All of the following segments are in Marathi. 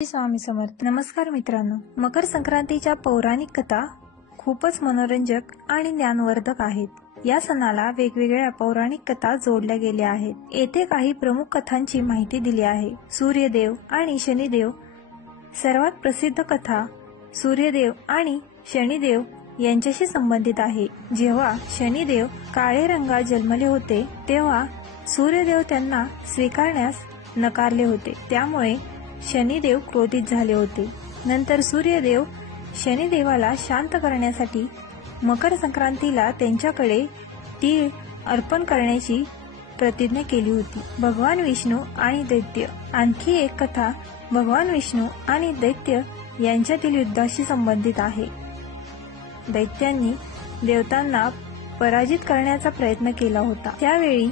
स्वामी समर्थ। नमस्कार मित्रांनो, मकर संक्रांतीच्या पौराणिक कथा खूपच मनोरंजक आणि ज्ञानवर्धक आहेत। या सणाला वेगवेगळ्या पौराणिक कथा जोडल्या गेल्या आहेत। येथे काही प्रमुख कथांची माहिती दिली आहे। सूर्यदेव आणि शनिदेव। सर्वात प्रसिद्ध कथा सूर्यदेव आणि शनिदेव यांच्याशी संबंधित आहे। जेव्हा शनिदेव काळे रंगात जन्मले होते तेव्हा सूर्यदेव त्यांना स्वीकारण्यास नकारले होते, त्यामुळे शनिदेव क्रोधित झाले होते। नंतर सूर्यदेव शनिदेवाला शांत करण्यासाठी मकर संक्रांतीला त्यांच्याकडे तीळ अर्पण करण्याची प्रतिज्ञा केली होती। भगवान विष्णू आणि दैत्य। आणखी एक कथा भगवान विष्णू आणि दैत्य यांच्यातील युद्धाशी संबंधित आहे। दैत्यांनी देवतांना पराजित करण्याचा प्रयत्न केला होता। त्यावेळी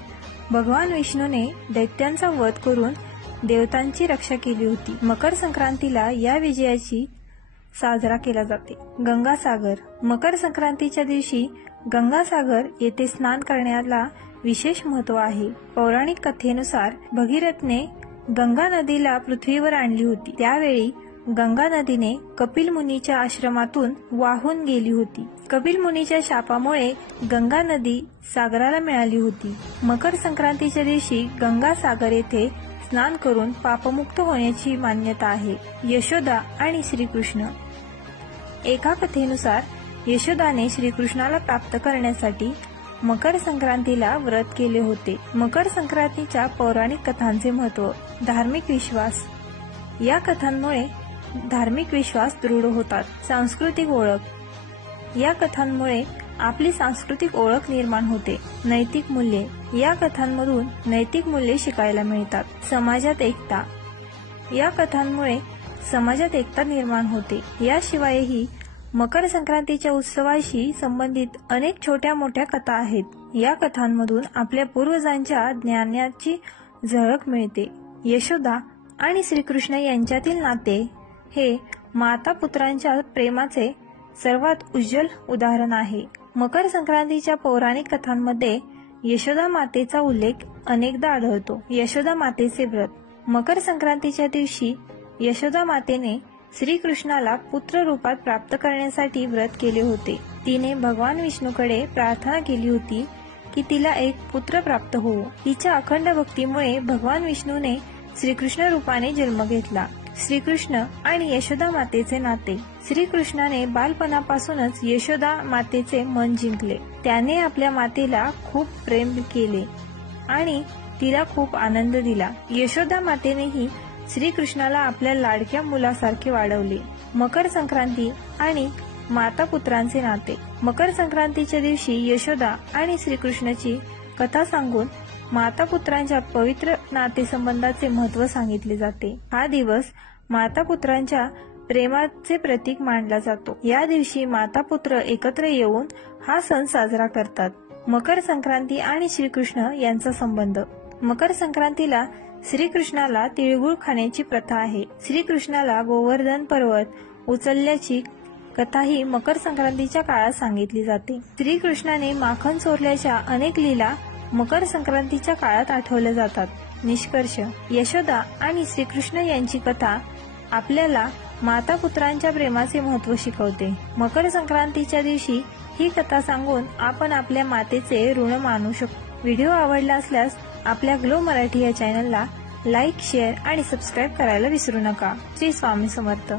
भगवान विष्णूने दैत्यांचा वध करून देवतांची रक्षा केली होती। मकर संक्रांतीला या विजयाची साजरा केला जाते। गंगासागर। मकर संक्रांतीच्या दिवशी गंगासागर येथे स्नान करण्याला विशेष महत्त्व आहे। पौराणिक कथेनुसार भगीरथने गंगा नदीला पृथ्वीवर आणली होती। त्यावेळी गंगा नदीने कपिल मुनीच्या आश्रमातून वाहून गेली होती। कपिल मुनीच्या शापामुळे गंगा नदी सागराला मिळाली होती। मकर संक्रांतीच्या दिवशी गंगासागर येथे स्नान करून पापमुक्त होण्याची मान्यता आहे। यशोदा आणि श्रीकृष्ण। एका कथेनुसार यशोदाने श्रीकृष्णाला प्राप्त करण्यासाठी मकर संक्रांतीला व्रत केले होते। मकर संक्रांतीच्या पौराणिक कथांचे महत्त्व। धार्मिक विश्वास। या कथांमुळे धार्मिक विश्वास दृढ होतात। सांस्कृतिक ओळख। या कथांमुळे आपली सांस्कृतिक ओळख निर्माण होते। नैतिक मूल्ये। या कथांमधून नैतिक मूल्ये शिकायला मिळतात। समाजात एकता। या कथांमुळे समाजात एकता निर्माण होते। याशिवायही मकर संक्रांतीच्या उत्सवाशी संबंधित अनेक छोट्या मोठ्या कथा आहेत। या कथांमधून आपल्या पूर्वजांच्या ज्ञानाची झलक मिळते। यशोदा आणि श्रीकृष्ण यांच्यातील नाते हे माता पुत्रांच्या प्रेमाचे सर्वात उज्ज्वल उदाहरण आहे। मकर संक्रांतीच्या पौराणिक कथांमध्ये यशोदा मातेचा उल्लेख अनेकदा आढळतो। यशोदा मातेचे व्रत। मकर संक्रांतीच्या दिवशी यशोदा मातेने श्रीकृष्णाला पुत्र रूपात प्राप्त करण्यासाठी व्रत केले होते। तिने भगवान विष्णूकडे प्रार्थना केली होती की तिला एक पुत्र प्राप्त होवो। तिच्या अखंड भक्तीमुळे भगवान विष्णूने श्रीकृष्ण रूपाने जन्म घेतला। श्रीकृष्ण आणि यशोदा मातेचे नाते। श्रीकृष्णाने बालपणापासूनच यशोदा मातेचे मन जिंकले। त्याने आपल्या मातेला खूप प्रेम केले आणि तिला खूप आनंद दिला। यशोदा मातेनेही श्रीकृष्णाला आपल्या लाडक्या मुलासारखे वाढवले। मकर संक्रांती आणि माता पुत्रांचे नाते। मकर संक्रांतीच्या दिवशी यशोदा आणि श्रीकृष्णाची कथा सांगून माता पुत्रांच्या पवित्र नातेसंबंधाचे महत्त्व सांगितले जाते। हा दिवस माता पुत्रांच्या प्रेमाचे प्रतीक मानला जातो। या दिवशी माता पुत्र एकत्र येऊन हा सण साजरा करतात। मकर संक्रांती आणि श्रीकृष्ण यांचा संबंध। मकर संक्रांतीला श्रीकृष्णाला तिळगुळ खाण्याची प्रथा आहे। श्रीकृष्णाला गोवर्धन पर्वत उचलल्याची कथाही मकर संक्रांतीच्या काळात सांगितली जाते। श्रीकृष्णाने माखन चोरल्याच्या अनेक लीला मकर संक्रांतीच्या काळात आठवल्या जातात। निष्कर्ष। यशोदा आणि श्रीकृष्ण यांची कथा आपल्याला माता पुत्रांच्या प्रेमाचे महत्त्व शिकवते। मकर संक्रांतीच्या दिवशी ही कथा सांगून आपण आपल्या मातेचे ऋण मानू शकतो। व्हिडिओ आवडला असल्यास आपल्या ग्लो मराठी या चॅनलला लाईक, शेअर आणि सबस्क्राईब करायला विसरू नका। श्री स्वामी समर्थ।